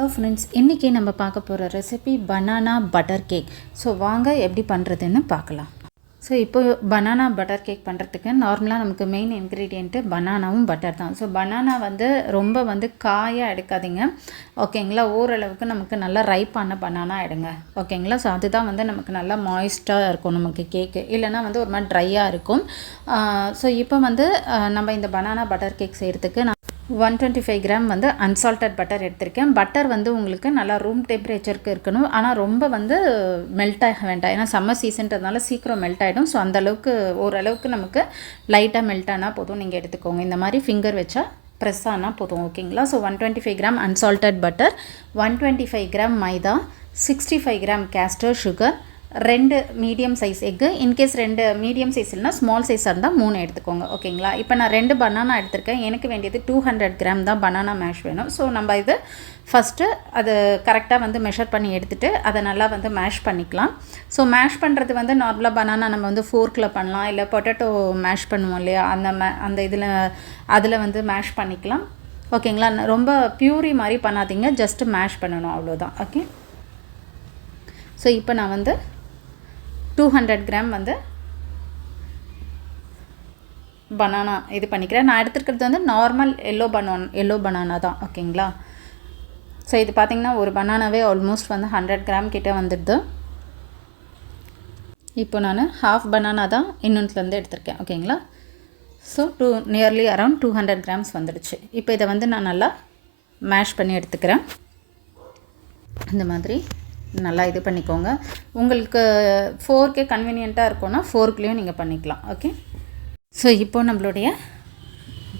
Hello friends, இன்றைக்கி நம்ம பார்க்க போகிற recipe banana butter cake. So வாங்க எப்படி பண்ணுறதுன்னு பார்க்கலாம். ஸோ இப்போ பனானா பட்டர் கேக் பண்ணுறதுக்கு நார்மலாக நமக்கு மெயின் இன்க்ரீடியண்ட்டு பனானாவும் பட்டர் தான். ஸோ பனானா ரொம்ப காயாக எடுக்காதீங்க, ஓகேங்களா. ஓரளவுக்கு நமக்கு நல்லா ரைப்பான பனானா எடுங்க, ஓகேங்களா. ஸோ அதுதான் நமக்கு நல்லா மாய்ஸ்ட்டாக இருக்கும் நமக்கு கேக்கு, இல்லைனா ஒரு மாதிரி ட்ரையாக இருக்கும். ஸோ இப்போ நம்ம இந்த பனானா பட்டர் கேக் செய்கிறதுக்கு 125 கிராம் அன்சால்டட் பட்டர் எடுத்திருக்கேன். பட்டர் உங்களுக்கு நல்லா ரூம் டெம்பரேச்சருக்கு இருக்கணும், ஆனால் ரொம்ப மெல்ட் ஆக வேண்டாம், ஏன்னா சம்மர் சீசன்றதுனால சீக்கிரம் மெல்ட் ஆகிடும். ஸோ அந்தளவுக்கு ஓரளவுக்கு நமக்கு லைட்டாக மெல்ட் ஆனால் போதும். நீங்கள் எடுத்துக்கோங்க, இந்த மாதிரி ஃபிங்கர் வச்சா ப்ரெஸ் ஆனால் போதும், ஓகேங்களா. So 125 gram unsalted butter, 125 gram maida, 65 gram caster sugar, 2 medium size egg. In case 2 medium size இல்லைனா ஸ்மால் சைஸாக இருந்தால் 3 எடுத்துக்கோங்க, ஓகேங்களா. இப்போ நான் 2 பனானா எடுத்திருக்கேன். எனக்கு வேண்டியது 200 கிராம் தான் பனானா மேஷ் வேணும். ஸோ நம்ம இது ஃபஸ்ட்டு அது கரெக்டாக மெஷர் பண்ணி எடுத்துகிட்டு அதை நல்லா மேஷ் பண்ணிக்கலாம். ஸோ மேஷ் பண்ணுறது நார்மலாக பனானா நம்ம ஃபோர்க்கில் பண்ணலாம், இல்லை பொட்டேட்டோ மேஷ் பண்ணுவோம் இல்லையா, அந்த அதில் மேஷ் பண்ணிக்கலாம், ஓகேங்களா. ரொம்ப பியூரி மாதிரி பண்ணாதீங்க, ஜஸ்ட்டு மேஷ் பண்ணணும், அவ்வளோதான், ஓகே. ஸோ இப்போ நான் 200 கிராம் பனானா இது பண்ணிக்கிறேன். நான் எடுத்துருக்கிறது நார்மல் எல்லோ பனானா தான், ஓகேங்களா. ஸோ இது பார்த்திங்கன்னா ஒரு பனானாவே ஆல்மோஸ்ட் 100 கிராம் கிட்டே வந்துடுது. இப்போ நான் ஹாஃப் பனானா தான் இன்னொன்றுலேருந்து எடுத்திருக்கேன், ஓகேங்களா. ஸோ நியர்லி அரவுண்ட் 200 கிராம்ஸ் வந்துடுச்சு. இப்போ இதை நான் நல்லா மேஷ் பண்ணி எடுத்துக்கிறேன். இந்த மாதிரி நல்லா இது பண்ணிக்கோங்க. உங்களுக்கு ஃபோர்க்கே கன்வீனியண்ட்டாக இருக்கும்னா ஃபோர்க்லேயும் நீங்கள் பண்ணிக்கலாம், ஓகே. ஸோ இப்போது நம்மளுடைய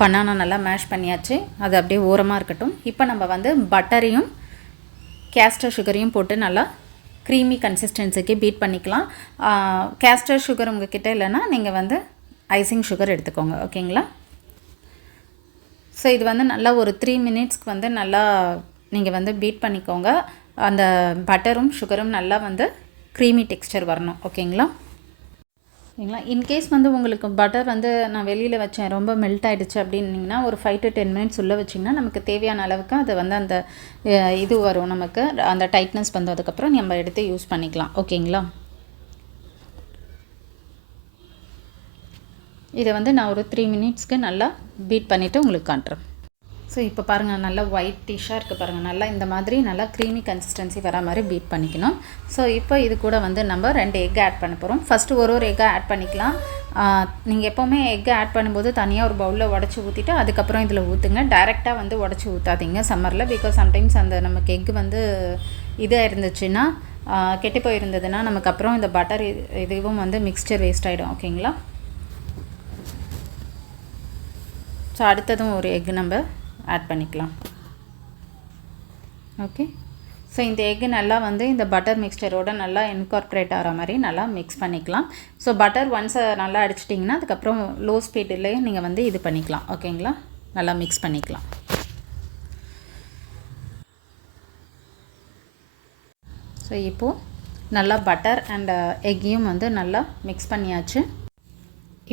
பனானா நல்லா மேஷ் பண்ணியாச்சு, அது அப்படியே ஓரமாக இருக்கட்டும். இப்போ நம்ம பட்டரையும் கேஸ்டர் சுகரையும் போட்டு நல்லா க்ரீமி கன்சிஸ்டன்சிக்கு பீட் பண்ணிக்கலாம். கேஸ்டர் சுகர் உங்கள் கிட்டே இல்லைன்னா நீங்கள் ஐசிங் சுகர் எடுத்துக்கோங்க, ஓகேங்களா. ஸோ இது நல்லா ஒரு 3 மினிட்ஸ்க்கு நல்லா நீங்கள் பீட் பண்ணிக்கோங்க. அந்த பட்டரும் சுகரும் நல்லா க்ரீமி டெக்ஸ்சர் வரணும், ஓகேங்களா. ஓகேங்களா. இன்கேஸ் உங்களுக்கு பட்டர் நான் வெளியில் வச்சேன் ரொம்ப மெல்ட் ஆகிடுச்சு அப்படின்னிங்கன்னா ஒரு 5 to 10 மினிட்ஸ் உள்ளே வச்சிங்கன்னா நமக்கு தேவையான அளவுக்கு அது அந்த இது வரும், நமக்கு அந்த டைட்னஸ் வந்ததுக்கப்புறம் நம்ம எடுத்து யூஸ் பண்ணிக்கலாம், ஓகேங்களா. இதை நான் ஒரு 3 மினிட்ஸ்க்கு நல்லா பீட் பண்ணிவிட்டு உங்களுக்கு காட்டுறேன். ஸோ இப்போ பாருங்கள், நல்லா ஒயிட் டிஷ்ஷாக இருக்குது பாருங்கள். நல்லா இந்த மாதிரி நல்லா க்ரீமி கன்சிஸ்டன்சி வர மாதிரி பீட் பண்ணிக்கணும். ஸோ இப்போ இது கூட நம்ம 2 எக் ஆட் பண்ண போகிறோம். ஃபஸ்ட்டு ஒரு எக்காக ஆட் பண்ணிக்கலாம். நீங்கள் எப்போவுமே எக்கை ஆட் பண்ணும்போது தனியாக ஒரு பவுலில் உடச்சி ஊற்றிட்டு அதுக்கப்புறம் இதில் ஊற்றுங்க. டைரெக்டாக உடச்சி ஊற்றாதீங்க சம்மரில், பிகாஸ் சம்டைம்ஸ் அந்த நமக்கு எக்கு இதாக இருந்துச்சுன்னா கெட்டு போயிருந்ததுன்னா நமக்கு அப்புறம் இந்த பட்டர் இதுவும் மிக்ஸ்சர் வேஸ்ட் ஆகிடும், ஓகேங்களா. ஸோ அடுத்ததும் ஒரு எக்கு நம்ம ஆட் பண்ணிக்கலாம், ஓகே. ஸோ இந்த எக்கு நல்லா இந்த பட்டர் மிக்ஸ்சரோடு நல்லா இன்கார்பரேட் ஆகிற மாதிரி நல்லா மிக்ஸ் பண்ணிக்கலாம். ஸோ பட்டர் ஒன்ஸ் நல்லா அடிச்சிட்டிங்கன்னா அதுக்கப்புறம் லோ ஸ்பீட்லேயே நீங்கள் இது பண்ணிக்கலாம், ஓகேங்களா. நல்லா மிக்ஸ் பண்ணிக்கலாம். ஸோ இப்போது நல்லா பட்டர் அண்ட் எக்கையும் நல்லா மிக்ஸ் பண்ணியாச்சு.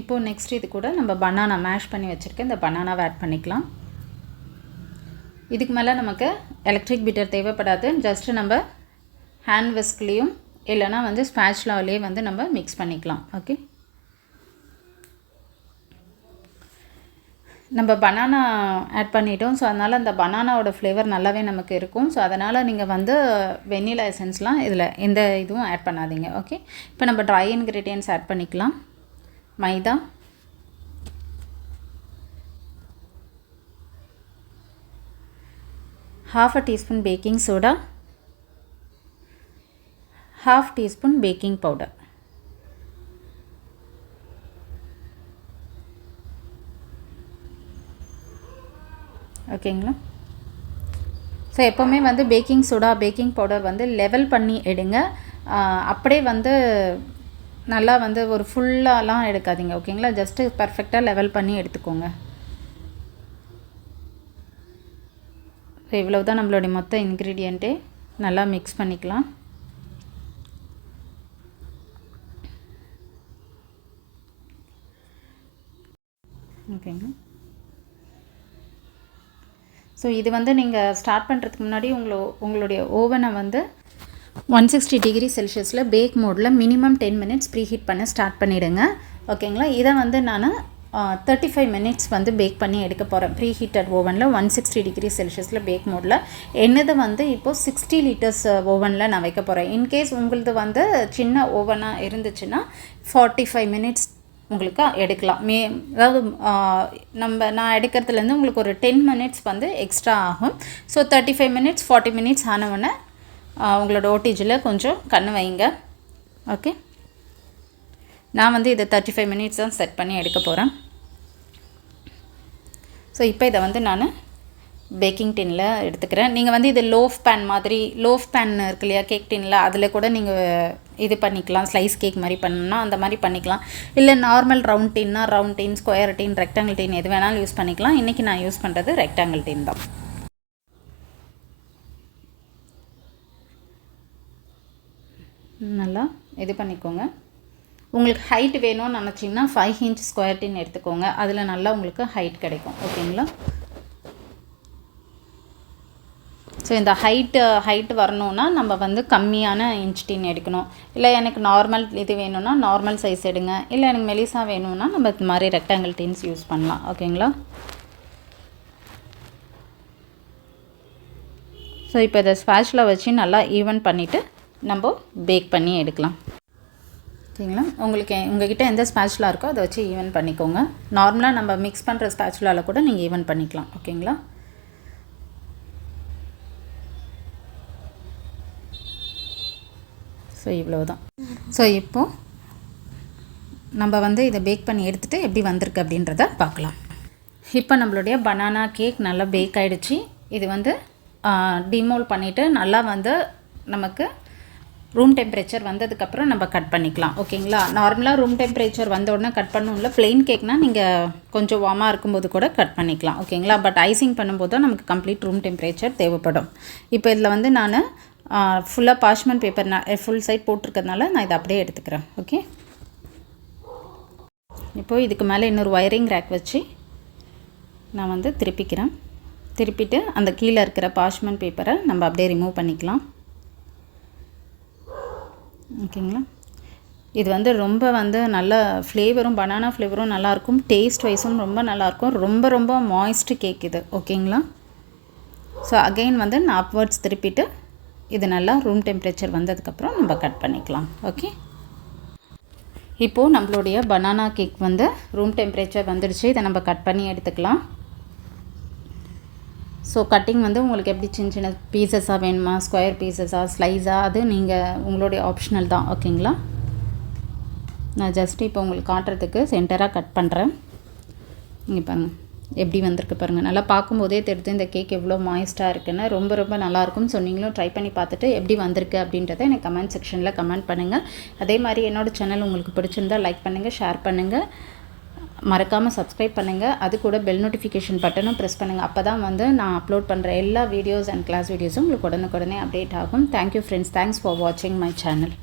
இப்போது நெக்ஸ்ட் இது கூட நம்ம பனானா மேஷ் பண்ணி வச்சுருக்கேன், இந்த பனானாவை ஆட் பண்ணிக்கலாம். இதுக்கு மேலே நமக்கு எலக்ட்ரிக் பீட்டர் தேவைப்படாது, ஜஸ்ட்டு நம்ம ஹேண்ட் விஸ்க்லேயும் இல்லைனா ஸ்பேச்சுலாவிலேயே நம்ம மிக்ஸ் பண்ணிக்கலாம், ஓகே. நம்ம பனானா ஆட் பண்ணிட்டோம், ஸோ அதனால் அந்த பனானாவோட ஃப்ளேவர் நல்லாவே நமக்கு இருக்கும். ஸோ அதனால் நீங்கள் வெண்ணிலா எசன்ஸ்லாம் இதில் எந்த இதுவும் ஆட் பண்ணாதீங்க, ஓகே. இப்போ நம்ம ட்ரை இன்க்ரீடியன்ட்ஸ் ஆட் பண்ணிக்கலாம். மைதா, half a teaspoon baking soda, half teaspoon baking powder, ஓகேங்களா. ஸோ எப்போவுமே baking soda baking powder level பண்ணி எடுங்க, அப்படியே நல்லா ஒரு ஃபுல்லாலாம் எடுக்காதீங்க, ஓகேங்களா. ஜஸ்ட்டு பர்ஃபெக்டாக லெவல் பண்ணி எடுத்துக்கோங்க. ஸோ இவ்வளோ தான் நம்மளுடைய மொத்த இன்க்ரீடியண்ட்டே. நல்லா மிக்ஸ் பண்ணிக்கலாம். ஓகேங்க. ஸோ இது வந்து நீங்கள் ஸ்டார்ட் பண்ணுறதுக்கு முன்னாடி உங்களுடைய ஓவனை வந்து 160 டிகிரி செல்சியஸில் பேக் மோடில் மினிமம் 10 மினிட்ஸ் ப்ரீ ஹீட் பண்ண ஸ்டார்ட் பண்ணிவிடுங்க. ஓகேங்களா? இதை வந்து நான் 35 மினிட்ஸ் வந்து பேக் பண்ணி எடுக்க போகிறேன் ப்ரீ ஹீட்டட் ஓவனில் 160 டிகிரி செல்சியஸில் பேக் மோடில். என்னது வந்து இப்போது 60 லிட்டர்ஸ் ஓவனில் நான் வைக்க போகிறேன். இன்கேஸ் உங்களது வந்து சின்ன ஓவனாக இருந்துச்சுன்னா 45 மினிட்ஸ் உங்களுக்கு எடுக்கலாம். அதாவது நான் எடுக்கிறதுலேருந்து உங்களுக்கு ஒரு 10 மினிட்ஸ் வந்து எக்ஸ்ட்ரா ஆகும். ஸோ 35 மினிட்ஸ் 40 மினிட்ஸ் ஆனவுடனே உங்களோட ஓடிஜியில் கொஞ்சம் கண்ணு வைங்க. ஓகே, நான் வந்து இதை 35 மினிட்ஸ் தான் செட் பண்ணி எடுக்க போகிறேன். ஸோ இப்போ இதை வந்து நான் பேக்கிங் டின்னில் எடுத்துக்கிறேன். நீங்கள் வந்து இது லோஃப் பேன் மாதிரி, லோஃப் பேன் இருக்கு இல்லையா கேக் டின்னில், அதில் கூட நீங்கள் இது பண்ணிக்கலாம். ஸ்லைஸ் கேக் மாதிரி பண்ணணும்னா அந்த மாதிரி பண்ணிக்கலாம். இல்லை நார்மல் ரவுண்ட் டின்னா ரவுண்ட் டின், ஸ்கொயர் டின், ரெக்டாங்கிள் டின் எது வேணாலும் யூஸ் பண்ணிக்கலாம். இன்றைக்கி நான் யூஸ் பண்ணுறது ரெக்டாங்கிள் டின் தான். நல்லா இது பண்ணிக்கோங்க. உங்களுக்கு ஹைட் வேணும்னு நினச்சிங்கன்னா 5 இன்ச் ஸ்கொயர் டின் எடுத்துக்கோங்க. அதில் நல்லா உங்களுக்கு ஹைட் கிடைக்கும். ஓகேங்களா? ஸோ இந்த ஹைட் வரணுன்னா நம்ம வந்து கம்மியான இன்ச் டின் எடுக்கணும். இல்லை எனக்கு நார்மல் இது வேணும்னா நார்மல் சைஸ் எடுங்க. இல்லை எனக்கு மெலிசா வேணும்னா நம்ம இது மாதிரி ரெக்டாங்கிள் டின்ஸ் யூஸ் பண்ணலாம். ஓகேங்களா? ஸோ இப்போ இதை ஸ்பாட்சுலா வச்சு நல்லா ஈவன் பண்ணிவிட்டு நம்ம பேக் பண்ணி எடுக்கலாம். ஓகேங்களா? உங்கள்கிட்ட எந்த ஸ்பாட்சுலா இருக்கோ அதை வச்சு ஈவன் பண்ணிக்கோங்க. நார்மலாக நம்ம மிக்ஸ் பண்ணுற ஸ்பாட்சுலாவில் கூட நீங்கள் ஈவன் பண்ணிக்கலாம். ஓகேங்களா? ஸோ இவ்வளோதான். ஸோ இப்போது நம்ம வந்து இதை பேக் பண்ணி எடுத்துகிட்டு எப்படி வந்திருக்கு அப்படின்றத பார்க்கலாம். இப்போ நம்மளுடைய பனானா கேக் நல்லா பேக் ஆகிடுச்சு. இது வந்து டிமோல் பண்ணிவிட்டு நல்லா வந்து நமக்கு ரூம் டெம்பரேச்சர் வந்ததுக்கப்புறம் நம்ம கட் பண்ணிக்கலாம். ஓகேங்களா? நார்மலாக ரூம் டெம்பரேச்சர் வந்த உடனே கட் பண்ணணும்ல. ப்ளெயின் கேக்னால் நீங்கள் கொஞ்சம் வார்மாக இருக்கும்போது கூட கட் பண்ணிக்கலாம். ஓகேங்களா? பட் ஐசிங் பண்ணும்போது தான் நமக்கு கம்ப்ளீட் ரூம் டெம்பரேச்சர் தேவைப்படும். இப்போ இதில் வந்து நான் ஃபுல்லாக பார்ச்மெண்ட் பேப்பர் ஃபுல் சைட் போட்டிருக்கிறதுனால நான் இதை அப்படியே எடுத்துக்கிறேன். ஓகே, இப்போது இதுக்கு மேலே இன்னொரு ஒயரிங் ரேக் வச்சு நான் வந்து திருப்பிட்டு அந்த கீழே இருக்கிற பார்ச்மெண்ட் பேப்பரை நம்ம அப்படியே ரிமூவ் பண்ணிக்கலாம். ஓகேங்களா? இது வந்து ரொம்ப வந்து நல்ல ஃப்ளேவரும், பனானா ஃப்ளேவரும் நல்லாயிருக்கும். டேஸ்ட் வைஸும் ரொம்ப நல்லாயிருக்கும். ரொம்ப மாய்ஸ்ட் கேக் இது. ஓகேங்களா? ஸோ அகெயின் வந்து நான் அப்வர்ட்ஸ் திருப்பிட்டு இது நல்லா ரூம் டெம்பரேச்சர் வந்ததுக்கப்புறம் நம்ம கட் பண்ணிக்கலாம். ஓகே, இப்போது நம்மளுடைய பனானா கேக் வந்து ரூம் டெம்பரேச்சர் வந்துடுச்சு. இதை நம்ம கட் பண்ணி எடுத்துக்கலாம். ஸோ கட்டிங் வந்து உங்களுக்கு எப்படி சின்ன பீசஸாக வேணுமா, ஸ்கொயர் பீசஸாக, ஸ்லைஸாக, அது நீங்கள் உங்களுடைய ஆப்ஷனல் தான். ஓகேங்களா? நான் ஜஸ்ட்டு இப்போ உங்களுக்கு காட்டுறதுக்கு சென்டராக கட் பண்ணுறேன். இங்கே பாருங்கள் எப்படி வந்திருக்கு பாருங்கள். நல்லா பார்க்கும்போதே தெரியுது இந்த கேக் எவ்வளோ மாய்ஸ்ட்டாக இருக்குன்னு. ரொம்ப நல்லாயிருக்கும். ஸோ நீங்களும் ட்ரை பண்ணி பார்த்துட்டு எப்படி வந்திருக்கு அப்படின்றத எனக்கு கமெண்ட் செக்ஷனில் கமெண்ட் பண்ணுங்கள். அதே மாதிரி என்னோடய சேனல் உங்களுக்கு பிடிச்சிருந்தால் லைக் பண்ணுங்கள், ஷேர் பண்ணுங்கள், மறக்காமல் சப்ஸ்கிரைப் பண்ணுங்கள். அது கூட பெல் நோட்டிஃபிகேஷன் பட்டனும் ப்ரெஸ் பண்ணுங்கள். அப்போ தான் வந்து நான் அப்லோட் பண்ணுற எல்லா வீடியோஸ் அண்ட் கிளாஸ் வீடியோஸும் உங்களுக்கு உடனுக்குடனே அப்டேட் ஆகும். Thank you friends. தேங்க்ஸ் ஃபார் வாட்சிங் மை சேனல்.